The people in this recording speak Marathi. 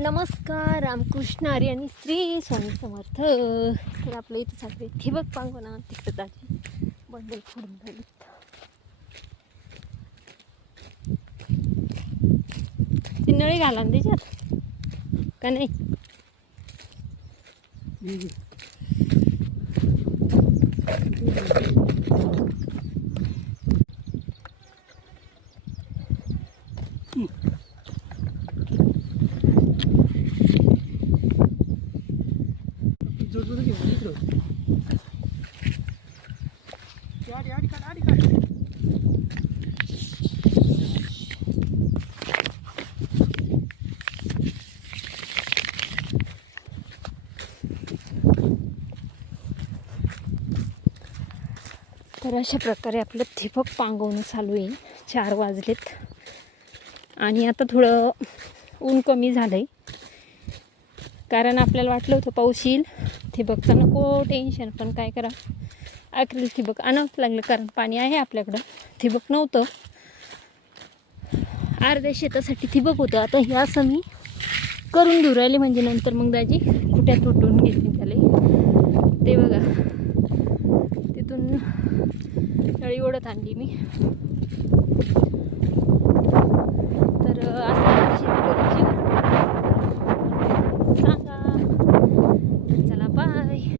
नमस्कार, रामकृष्ण हरी आणि श्री स्वामी समर्थ. तर आपल्या इथे सगळे ठिबक पांगवना तिकडे जायचे बंडल फोडून राहिले. ती नळी घाला ना त्याच्यात का नाही? तर अशा प्रकारे आपलं ठिबक पांगवणं चालू आहे. 4 वाजलेत आणि आता थोडं ऊन कमी झालं आहे, कारण आपल्याला वाटलं होतं पाऊस येईल. ठिबकचं नको टेन्शन, पण काय करा, ॲक्रिलिक ठिबक आणावंच लागलं, कारण पाणी आहे आपल्याकडं. ठिबक नव्हतं, अर्ध्या शेतासाठी ठिबक होतं. आता हे असं मी करून घेऊ राहिले, म्हणजे नंतर मग दाजी कुठ्यात तुटून घेतली त्याला. ते बघा, तिथून नळी ओढत आणली मी.